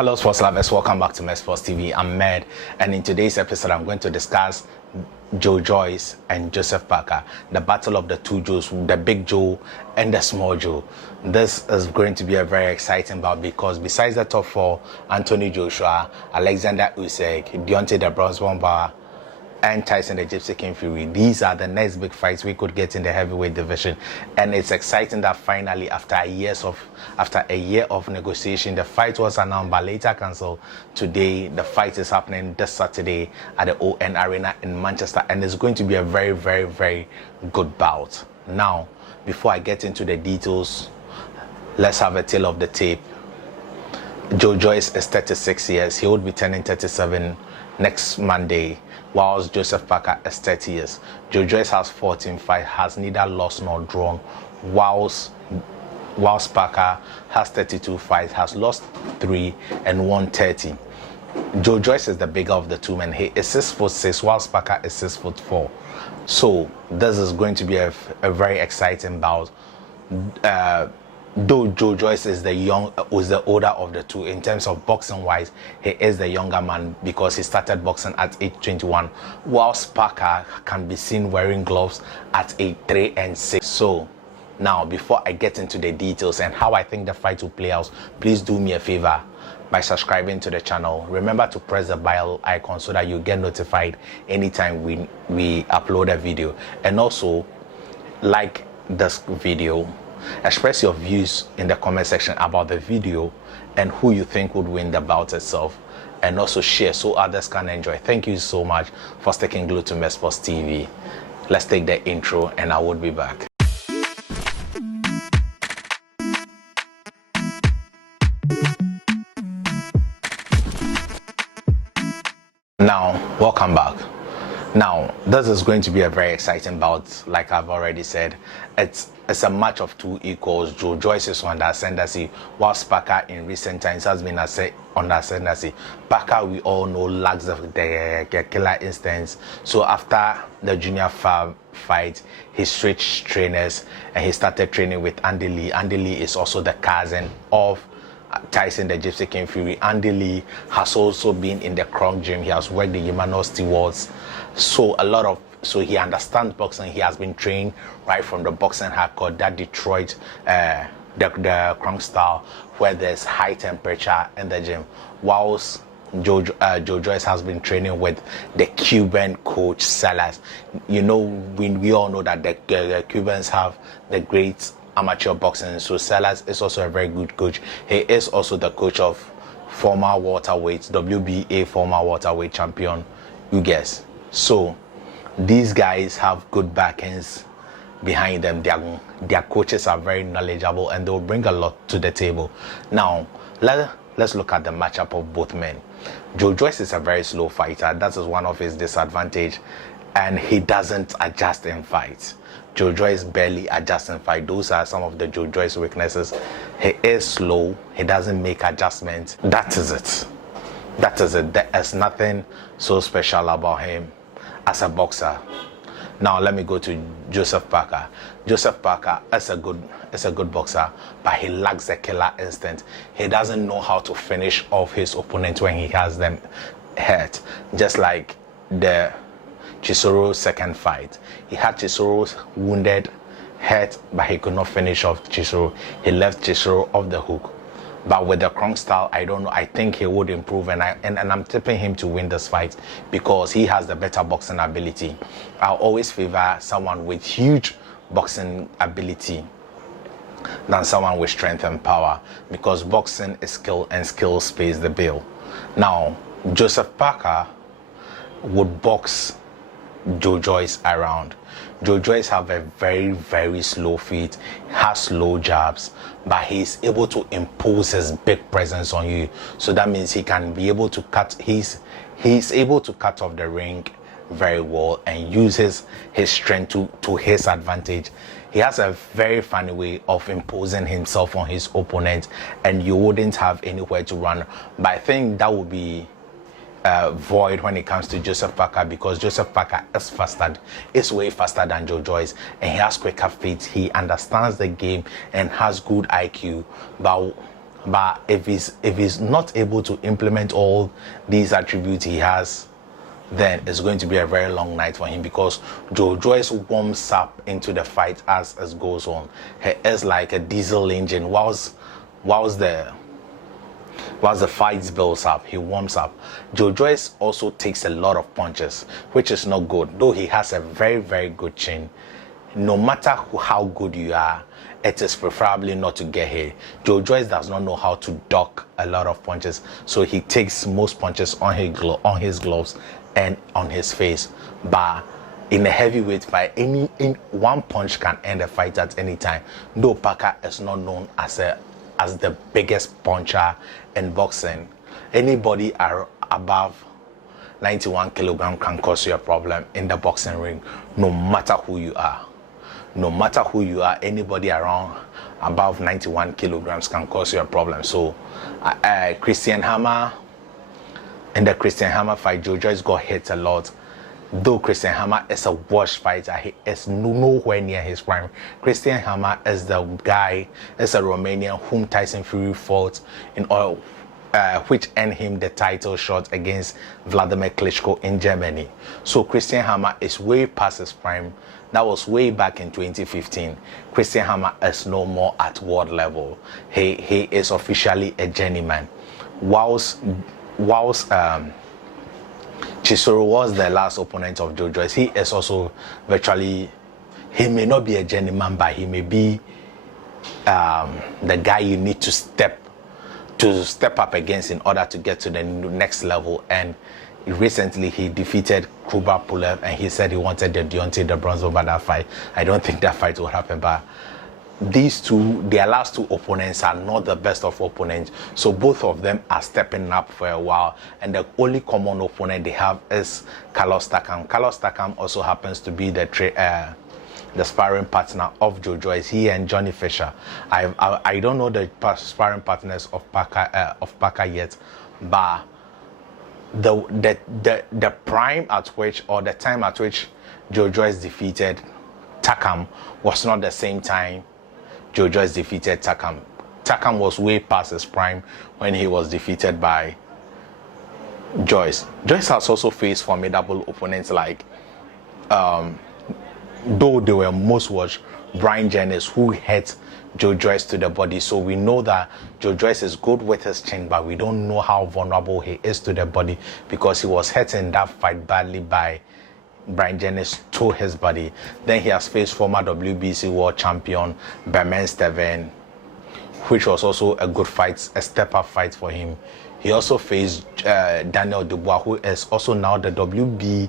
Hello sports lovers, welcome back to Sports TV. I'm Med, and in today's episode I'm going to discuss Joyce and Joseph Parker, the battle of the two Joes, the big Joe and the small Joe. This is going to be a very exciting bout because besides the top four, Anthony Joshua, Alexander Usyk, Deontay the Bronze Bomber and Tyson the Gypsy King Fury, these are the next big fights we could get in the heavyweight division. And it's exciting that finally after a year of negotiation, the fight was announced but later cancelled. Today the fight is happening this Saturday at the ON Arena in Manchester, and it's going to be a very, very, very good bout. Now, before I get into the details, let's have a tale of the tape. Joyce is 36 years. He would be turning 37 next Monday, whilst Joseph Parker is 30 years. Joyce has 14 fights, has neither lost nor drawn, whilst Parker has 32 fights, has lost 3 and won 30. Joyce is the bigger of the two men. He is 6'6", whilst Parker is 6'4". So this is going to be a very exciting bout. Though Joyce is the older of the two in terms of boxing wise, he is the younger man because he started boxing at age 21, whilst Parker can be seen wearing gloves at age 3 and 6. So now, before I get into the details and how I think the fight will play out, please do me a favor by subscribing to the channel. Remember to press the bell icon so that you get notified anytime we upload a video, and also like this video. Express your views in the comment section about the video and who you think would win the bout itself, and also share so others can enjoy. Thank you so much for sticking glued to Sports TV. Let's take the intro and I will be back. Now, welcome back. Now, this is going to be a very exciting bout. Like I've already said, it's a match of two equals. Joyce is on the ascendancy, whilst Parker in recent times has been on the ascendancy. Parker, we all know, lacks the killer instincts. So after the junior fight, he switched trainers and he started training with Andy Lee. Andy Lee is also the cousin of Tyson the Gypsy King Fury. Andy Lee has also been in the Kronk gym. He has worked the Emmanuel Stewards. So he understands boxing. He has been trained right from the boxing hardcore, that Detroit, the Kronk style, where there's high temperature in the gym. Whilst Joyce has been training with the Cuban coach Salas. You know, we all know that the Cubans have the great amateur boxing. So Salas is also a very good coach. He is also the coach of former welterweight, WBA former welterweight champion, you guess. So these guys have good backends behind them. Their coaches are very knowledgeable and they'll bring a lot to the table. Now, let's look at the matchup of both men. Joyce is a very slow fighter. That is one of his disadvantages, and he doesn't adjust in fights. Joyce barely adjusts in fight. Those are some of the Joyce weaknesses. He is slow. He doesn't make adjustments. That is it. There is nothing so special about him as a boxer. Now let me go to Joseph Parker. Joseph Parker is a good boxer, but he lacks the killer instinct. He doesn't know how to finish off his opponent when he has them hurt. Just like the Chisoro's second fight. He had Chisoro wounded, hurt, but he could not finish off Chisoro. He left Chisoro off the hook. But with the Kronk style, I don't know. I think he would improve, and I'm tipping him to win this fight because he has the better boxing ability. I'll always favor someone with huge boxing ability than someone with strength and power, because boxing is skill and skill pays the bill. Now, Joseph Parker would box Joyce around. Joyce have a very, very slow feet, has slow jabs, but he's able to impose his big presence on you. So that means he can be able to cut. He's able to cut off the ring very well and uses his strength to his advantage. He has a very funny way of imposing himself on his opponent, and you wouldn't have anywhere to run. But I think that would be void when it comes to Joseph Parker, because Joseph Parker is way faster than Joyce, and he has quicker feet. He understands the game and has good IQ. But But if he's not able to implement all these attributes he has, then it's going to be a very long night for him, because Joyce warms up into the fight as it goes on. He is like a diesel engine. Whilst the fight builds up, he warms up. Joyce also takes a lot of punches, which is not good. Though he has a very, very good chin, no matter how good you are, it is preferably not to get hit. Joyce does not know how to duck a lot of punches, so he takes most punches on his gloves and on his face. But in a heavyweight fight, any one punch can end a fight at any time. Though Parker is not known as the biggest puncher in boxing, anybody above 91 kilogram can cause you a problem in the boxing ring, no matter who you are. No matter who you are, anybody around above 91 kilograms can cause you a problem. So Christian Hammer, in the Christian Hammer fight, Joyce got hit a lot. Though Christian Hammer is a washed fighter, he is nowhere near his prime. Christian Hammer is the guy, is a Romanian whom Tyson Fury fought in oil, which earned him the title shot against Vladimir Klitschko in Germany. So Christian Hammer is way past his prime. That was way back in 2015. Christian Hammer is no more at world level. He is officially a journeyman. Whilst Chisoro was the last opponent of Joyce, he is also virtually, he may not be a journeyman, but he may be the guy you need to step up against in order to get to the next level. And recently he defeated Kubra Pulev, and he said he wanted the bronze over that fight. I don't think that fight will happen, but these two, their last two opponents, are not the best of opponents, so both of them are stepping up for a while, and the only common opponent they have is Carlos Takam. Carlos Takam also happens to be the sparring partner of Joyce. He and Johnny Fisher. I don't know the sparring partners of Parker yet, but the prime at which, or the time at which Joyce defeated Takam was not the same time Joyce defeated Takam. Takam was way past his prime when he was defeated by Joyce. Joyce has also faced formidable opponents like, though they were most watched, Brian Jennings, who hit Joyce to the body. So we know that Joyce is good with his chin, but we don't know how vulnerable he is to the body, because he was hit in that fight badly by Brian Jennings to his body. Then he has faced former WBC world champion Berman Steven, which was also a good fight, a step-up fight for him. He also faced Daniel Dubois, who is also now the WBA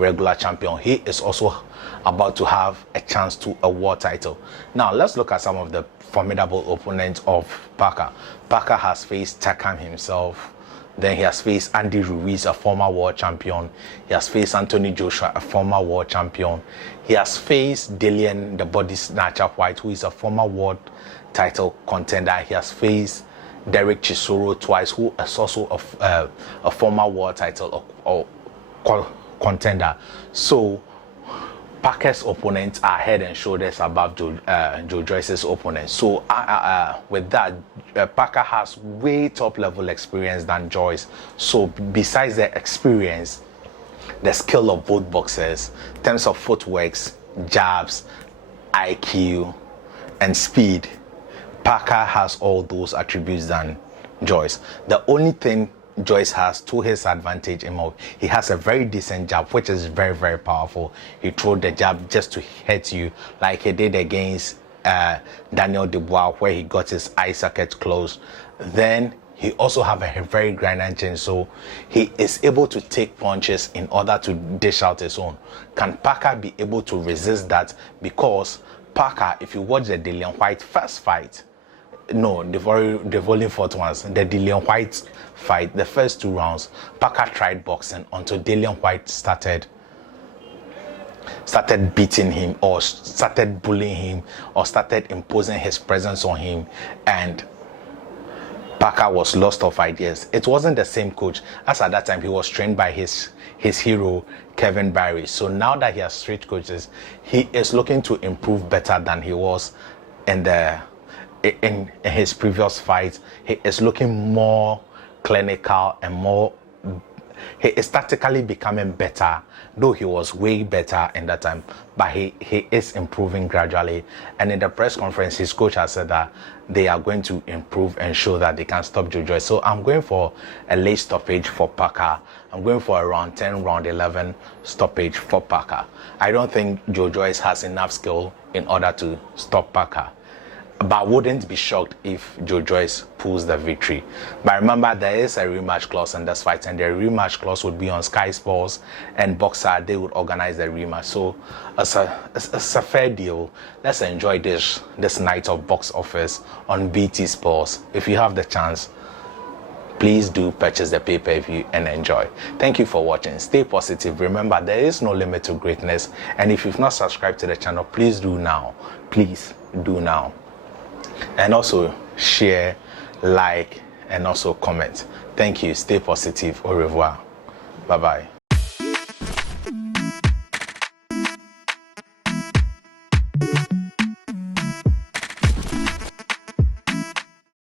regular champion. He is also about to have a chance to a world title. Now let's look at some of the formidable opponents of Parker. Parker has faced Takam himself. Then he has faced Andy Ruiz, a former world champion. He has faced Anthony Joshua, a former world champion. He has faced Dillian, the body snatcher White, who is a former world title contender. He has faced Derek Chisoro twice, who is also a former world title contender. So Parker's opponents are head and shoulders above Joyce's opponents. So with that, Parker has way top level experience than Joyce. So besides the experience, the skill of both boxers, in terms of footworks, jabs, IQ, and speed, Parker has all those attributes than Joyce. The only thing Joyce has to his advantage, he has a very decent jab, which is very, very powerful. He threw the jab just to hit you, like he did against Daniel Dubois, where he got his eye socket closed. Then he also have a very grinding chin, so he is able to take punches in order to dish out his own. Can Parker be able to resist that? Because Parker, if you watch the Dillian White first fight, no, the only fourth ones, the Dillian White fight, the first two rounds, Parker tried boxing until Dillian White started beating him, or started bullying him, or started imposing his presence on him, and Parker was lost of ideas. It wasn't the same coach, as at that time he was trained by his hero Kevin Barry. So now that he has switched coaches, he is looking to improve better than he was in the in his previous fight, he is looking more clinical and more. He is tactically becoming better, though he was way better in that time, but he is improving gradually. And in the press conference, his coach has said that they are going to improve and show that they can stop Joyce. So I'm going for a late stoppage for Parker. I'm going for a round 10, round 11 stoppage for Parker. I don't think Joyce has enough skill in order to stop Parker, but wouldn't be shocked if Joyce pulls the victory. But remember, there is a rematch clause in this fight, and the rematch clause would be on Sky Sports and Boxer. They would organize the rematch, so it's a fair deal. Let's enjoy this night of box office on BT Sports. If you have the chance, please do purchase the pay-per-view and enjoy. Thank you for watching. Stay positive. Remember, there is no limit to greatness, and if you've not subscribed to the channel, please do now. Please do now. And also share, like, and also comment. Thank you. Stay positive. Au revoir. Bye bye.